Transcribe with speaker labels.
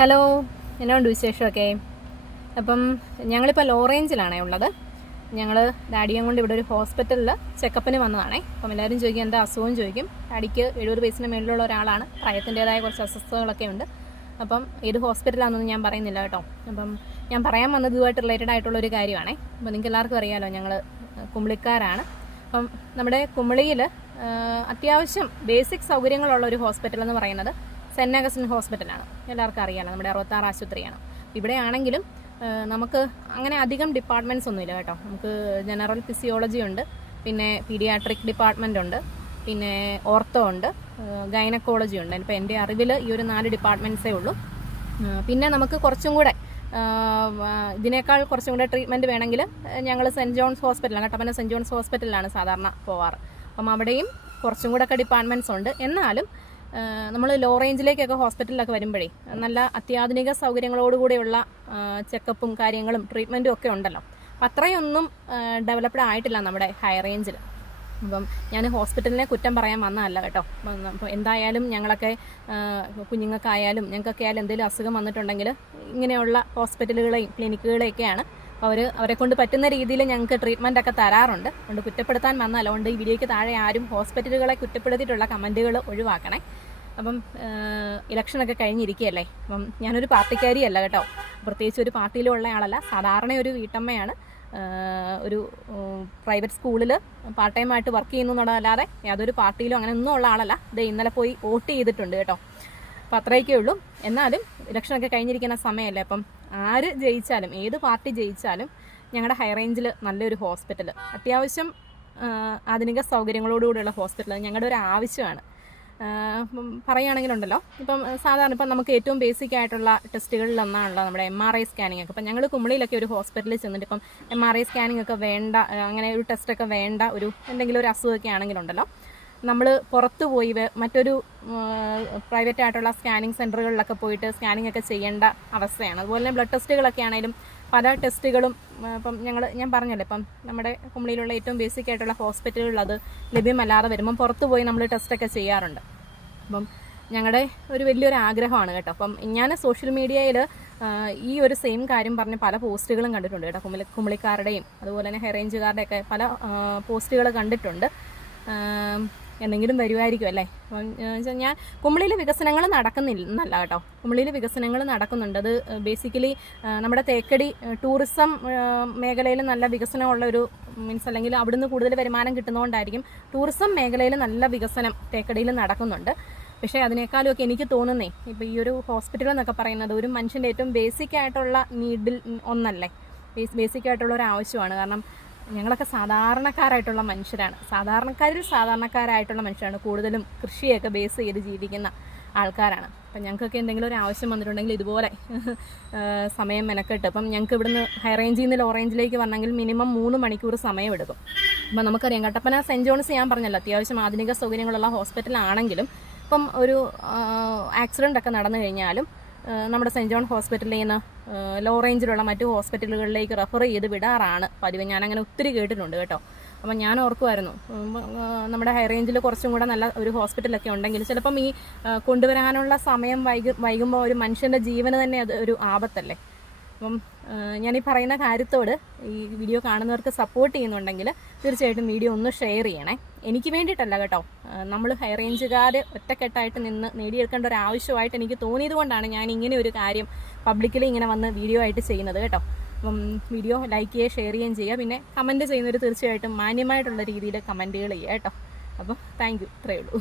Speaker 1: Hello എന്നോണ്ട് വിശേഷമൊക്കെ? അപ്പം ഞങ്ങളിപ്പോൾ ലോ റേഞ്ചിലാണേ ഉള്ളത്. ഞങ്ങൾ ഡാഡിയെ കൊണ്ട് ഇവിടെ ഒരു ഹോസ്പിറ്റലിൽ ചെക്കപ്പിന് വന്നതാണേ. അപ്പം എല്ലാവരും ചോദിക്കും എന്താ അസുഖം ചോദിക്കും. ഡാഡിക്ക് എഴുപത് വയസ്സിന് മേളിലുള്ള ഒരാളാണ്. പ്രായത്തിന്റെതായ കുറച്ച് അസ്വസ്ഥതകളൊക്കെ ഉണ്ട്. അപ്പം ഏത് ഹോസ്പിറ്റലാണെന്നൊന്നും ഞാൻ പറയുന്നില്ല കേട്ടോ. അപ്പം ഞാൻ പറയാൻ വന്നത് ഇതുമായിട്ട് റിലേറ്റഡ് ആയിട്ടുള്ള ഒരു കാര്യമാണേ. അപ്പം നിങ്ങൾക്ക് എല്ലാവർക്കും അറിയാമല്ലോ ഞങ്ങൾ കുമ്പളിക്കാരാണ്. അപ്പം നമ്മുടെ കുമളിയിൽ അത്യാവശ്യം ബേസിക് സൗകര്യങ്ങളുള്ള ഒരു ഹോസ്പിറ്റൽ എന്ന് പറയുന്നത് സെന്റ് അഗസ്റ്റിൻ ഹോസ്പിറ്റലാണ്. എല്ലാവർക്കും അറിയാലോ നമ്മുടെ അറുപത്താറ് ആശുപത്രിയാണ്. ഇവിടെ ആണെങ്കിലും നമുക്ക് അങ്ങനെ അധികം ഡിപ്പാർട്ട്മെന്റ്സ് ഒന്നുമില്ല കേട്ടോ. നമുക്ക് ജനറൽ ഫിസിയോളജി ഉണ്ട് പിന്നെ പീഡിയാട്രിക് ഡിപ്പാർട്ട്മെന്റ് ഉണ്ട് പിന്നെ ഓർത്തോ ഉണ്ട് ഗൈനക്കോളജി ഉണ്ട്. ഇപ്പോൾ എന്റെ അറിവിൽ ഈ ഒരു നാല് ഡിപ്പാർട്ട്മെന്റ്സേ ഉള്ളൂ. പിന്നെ നമുക്ക് കുറച്ചും കൂടെ ഇതിനേക്കാൾ കുറച്ചും കൂടെ ട്രീറ്റ്മെന്റ് വേണമെങ്കിൽ ഞങ്ങൾ സെന്റ് ജോൺസ് ഹോസ്പിറ്റലാണ് കട്ടപ്പന സെന്റ് ജോൺസ് ഹോസ്പിറ്റലിലാണ് സാധാരണ പോവാറ്. അപ്പം അവിടെയും കുറച്ചും കൂടെ ഒക്കെ ഡിപ്പാർട്ട്മെന്റ്സ് ഉണ്ട്. എന്നാലും നമ്മൾ ലോ റേഞ്ചിലേക്കൊക്കെ ഹോസ്പിറ്റലിലൊക്കെ വരുമ്പോഴേ നല്ല അത്യാധുനിക സൗകര്യങ്ങളോടുകൂടിയുള്ള ചെക്കപ്പും കാര്യങ്ങളും ട്രീറ്റ്മെന്റും ഒക്കെ ഉണ്ടല്ലോ. അപ്പം അത്രയൊന്നും ഡെവലപ്ഡ് ആയിട്ടില്ല നമ്മുടെ ഹൈ റേഞ്ചിൽ അപ്പം ഞാൻ ഹോസ്പിറ്റലിനെ കുറ്റം പറയാൻ വന്നതല്ല കേട്ടോ. അപ്പം അപ്പോൾ എന്തായാലും ഞങ്ങളൊക്കെ കുഞ്ഞുങ്ങൾക്കായാലും ഞങ്ങൾക്കൊക്കെ ആയാലും എന്തെങ്കിലും അസുഖം വന്നിട്ടുണ്ടെങ്കിൽ ഇങ്ങനെയുള്ള ഹോസ്പിറ്റലുകളെയും ക്ലിനിക്കുകളെയൊക്കെയാണ് അവർ അവരെ കൊണ്ട് പറ്റുന്ന രീതിയിൽ ഞങ്ങൾക്ക് ട്രീറ്റ്മെന്റ് ഒക്കെ തരാറുണ്ട്. അതുകൊണ്ട് കുറ്റപ്പെടുത്താൻ വന്നതല്ല അതുകൊണ്ട് ഈ വീഡിയോയ്ക്ക് താഴെ ആരും ഹോസ്പിറ്റലുകളെ കുറ്റപ്പെടുത്തിയിട്ടുള്ള കമന്റുകൾ ഒഴിവാക്കണേ. അപ്പം ഇലക്ഷനൊക്കെ കഴിഞ്ഞിരിക്കുകയല്ലേ? അപ്പം ഞാനൊരു പാർട്ടിക്കാരിയല്ല കേട്ടോ. പ്രത്യേകിച്ച് ഒരു പാർട്ടിയിലുള്ള ആളല്ല. സാധാരണ ഒരു വീട്ടമ്മയാണ്. ഒരു പ്രൈവറ്റ് സ്കൂളിൽ പാർട്ട് ടൈം ആയിട്ട് വർക്ക് ചെയ്യുന്നു എന്നുള്ളതല്ലാതെ യാതൊരു പാർട്ടിയിലും അങ്ങനെ ഒന്നും ഉള്ള ആളല്ല. ഇത് ഇന്നലെ പോയി വോട്ട് ചെയ്തിട്ടുണ്ട് കേട്ടോ. അപ്പം അത്രയൊക്കെ ഉള്ളൂ. എന്നാലും ഇലക്ഷനൊക്കെ കഴിഞ്ഞിരിക്കുന്ന സമയമല്ലേ? അപ്പം ആര് ജയിച്ചാലും ഏത് പാർട്ടി ജയിച്ചാലും ഞങ്ങളുടെ ഹൈ റേഞ്ചിൽ നല്ലൊരു ഹോസ്പിറ്റൽ അത്യാവശ്യം ആധുനിക സൗകര്യങ്ങളോടുകൂടിയുള്ള ഹോസ്പിറ്റൽ ഞങ്ങളുടെ ഒരു ആവശ്യമാണ്. പറയുകയാണെങ്കിലുണ്ടല്ലോ. ഇപ്പം സാധാരണ ഇപ്പം നമുക്ക് ഏറ്റവും ബേസിക് ആയിട്ടുള്ള ടെസ്റ്റുകളിൽ ഒന്നാണല്ലോ നമ്മുടെ എം ആർ ഐ സ്കാനിങ് ഒക്കെ. ഇപ്പം ഞങ്ങൾ കുമളിയിലൊക്കെ ഒരു ഹോസ്പിറ്റലിൽ ചെന്നിട്ട് ഇപ്പം എം ആർ ഐ സ്കാനിങ് ഒക്കെ വേണ്ട അങ്ങനെ ഒരു ടെസ്റ്റൊക്കെ വേണ്ട ഒരു എന്തെങ്കിലും ഒരു അസുഖമൊക്കെ ആണെങ്കിലുണ്ടല്ലോ. നമ്മൾ പുറത്തു പോയി മറ്റൊരു പ്രൈവറ്റ് ആയിട്ടുള്ള സ്കാനിങ് സെന്ററുകളിലൊക്കെ പോയിട്ട് സ്കാനിങ് ഒക്കെ ചെയ്യേണ്ട അവസ്ഥയാണ്. അതുപോലെ തന്നെ ബ്ലഡ് ടെസ്റ്റുകളൊക്കെ ആണെങ്കിലും പല ടെസ്റ്റുകളും ഇപ്പം ഞങ്ങൾ ഞാൻ പറഞ്ഞല്ലോ ഇപ്പം നമ്മുടെ കുമളിയിലുള്ള ഏറ്റവും ബേസിക് ആയിട്ടുള്ള ഹോസ്പിറ്റലുകളിൽ അത് ലഭ്യമല്ലാതെ വരുമ്പം പുറത്തു പോയി നമ്മൾ ടെസ്റ്റൊക്കെ ചെയ്യാറുണ്ട്. അപ്പം ഞങ്ങളുടെ ഒരു വലിയൊരു ആഗ്രഹമാണ് കേട്ടോ. അപ്പം ഞാൻ സോഷ്യൽ മീഡിയയിൽ ഈ ഒരു സെയിം കാര്യം പറഞ്ഞ് പല പോസ്റ്റുകളും കണ്ടിട്ടുണ്ട് കേട്ടോ. കുമളി കുമളിക്കാരുടെയും അതുപോലെ തന്നെ ഹെറേഞ്ചുകാരുടെയൊക്കെ പല പോസ്റ്റുകൾ കണ്ടിട്ടുണ്ട്. എന്തെങ്കിലും വരുമായിരിക്കും അല്ലേ? അപ്പം ഞാൻ കുമളിയിൽ വികസനങ്ങൾ നടക്കുന്നില്ല കേട്ടോ. കുമളിയിൽ വികസനങ്ങൾ നടക്കുന്നുണ്ട്. അത് ബേസിക്കലി നമ്മുടെ തേക്കടി ടൂറിസം മേഖലയിൽ നല്ല വികസനമുള്ള ഒരു മീൻസ് അല്ലെങ്കിൽ അവിടുന്ന് കൂടുതൽ വരുമാനം കിട്ടുന്നതുകൊണ്ടായിരിക്കും ടൂറിസം മേഖലയിൽ നല്ല വികസനം തേക്കടിയിൽ നടക്കുന്നുണ്ട്. പക്ഷേ അതിനേക്കാളും ഒക്കെ എനിക്ക് തോന്നുന്നേ ഇപ്പോൾ ഈ ഒരു ഹോസ്പിറ്റൽ എന്നൊക്കെ പറയുന്നത് ഒരു മനുഷ്യന്റെ ഏറ്റവും ബേസിക് ആയിട്ടുള്ള നീഡിൽ ഒന്നല്ലേ? ബേസിക് ആയിട്ടുള്ള ഒരു ആവശ്യമാണ്. കാരണം ഞങ്ങളൊക്കെ സാധാരണക്കാരായിട്ടുള്ള മനുഷ്യരാണ്. സാധാരണക്കാരിൽ സാധാരണക്കാരായിട്ടുള്ള മനുഷ്യരാണ്. കൂടുതലും കൃഷിയൊക്കെ ബേസ് ചെയ്ത് ജീവിക്കുന്ന ആൾക്കാരാണ്. അപ്പം ഞങ്ങൾക്കൊക്കെ എന്തെങ്കിലും ഒരു ആവശ്യം വന്നിട്ടുണ്ടെങ്കിൽ ഇതുപോലെ സമയം മെനക്കെട്ട്. അപ്പം ഞങ്ങൾക്ക് ഇവിടുന്ന് ഹൈ റേഞ്ചിൽ നിന്ന് ലോ റേഞ്ചിലേക്ക് വന്നെങ്കിൽ മിനിമം മൂന്ന് മണിക്കൂർ സമയം എടുക്കും അപ്പം നമുക്കറിയാം കട്ടപ്പന സെന്റ് ജോൺസ് ഞാൻ പറഞ്ഞല്ലോ അത്യാവശ്യം ആധുനിക സൗകര്യങ്ങളുള്ള ഹോസ്പിറ്റലാണെങ്കിലും ഇപ്പം ഒരു ആക്സിഡന്റ് ഒക്കെ നടന്നു കഴിഞ്ഞാലും നമ്മുടെ സെന്റ് ജോൺ ഹോസ്പിറ്റലിൽ നിന്ന് ലോ റേഞ്ചിലുള്ള മറ്റു ഹോസ്പിറ്റലുകളിലേക്ക് റെഫർ ചെയ്ത് വിടാറാണ്. പതിവ് ഞാനങ്ങനെ ഒത്തിരി കേട്ടിട്ടുണ്ട് കേട്ടോ. അപ്പം ഞാൻ ഓർക്കുമായിരുന്നു നമ്മുടെ ഹൈ റേഞ്ചിൽ കുറച്ചും കൂടെ നല്ല ഒരു ഹോസ്പിറ്റലൊക്കെ ഉണ്ടെങ്കിൽ ചിലപ്പം ഈ കൊണ്ടുവരാനുള്ള സമയം വൈകും വൈകുമ്പോൾ ഒരു മനുഷ്യന്റെ ജീവന് തന്നെ അത് ഒരു ആപത്തല്ലേ? അപ്പം ഞാൻ ഈ പറയുന്ന കാര്യത്തോട് ഈ വീഡിയോ കാണുന്നവർക്ക് സപ്പോർട്ട് ചെയ്യുന്നുണ്ടെങ്കിൽ തീർച്ചയായിട്ടും വീഡിയോ ഒന്ന് ഷെയർ ചെയ്യണേ. എനിക്ക് വേണ്ടിയിട്ടല്ല കേട്ടോ. നമ്മൾ ഹൈ റേഞ്ചുകാർ ഒറ്റക്കെട്ടായിട്ട് നിന്ന് നേടിയെടുക്കേണ്ട ഒരു ആവശ്യമായിട്ട് എനിക്ക് തോന്നിയത് കൊണ്ടാണ് ഞാൻ ഇങ്ങനെ ഒരു കാര്യം പബ്ലിക്കലി ഇങ്ങനെ വന്ന് വീഡിയോ ആയിട്ട് ചെയ്യുന്നത് കേട്ടോ. അപ്പം വീഡിയോ ലൈക്ക് ചെയ്യുക ഷെയർ ചെയ്യുകയും ചെയ്യുക. പിന്നെ കമന്റ് ചെയ്യുന്നവർ തീർച്ചയായിട്ടും മാന്യമായിട്ടുള്ള രീതിയിൽ കമന്റുകൾ ചെയ്യുക കേട്ടോ. അപ്പോൾ താങ്ക് യു ഇത്രയേ ഉള്ളൂ.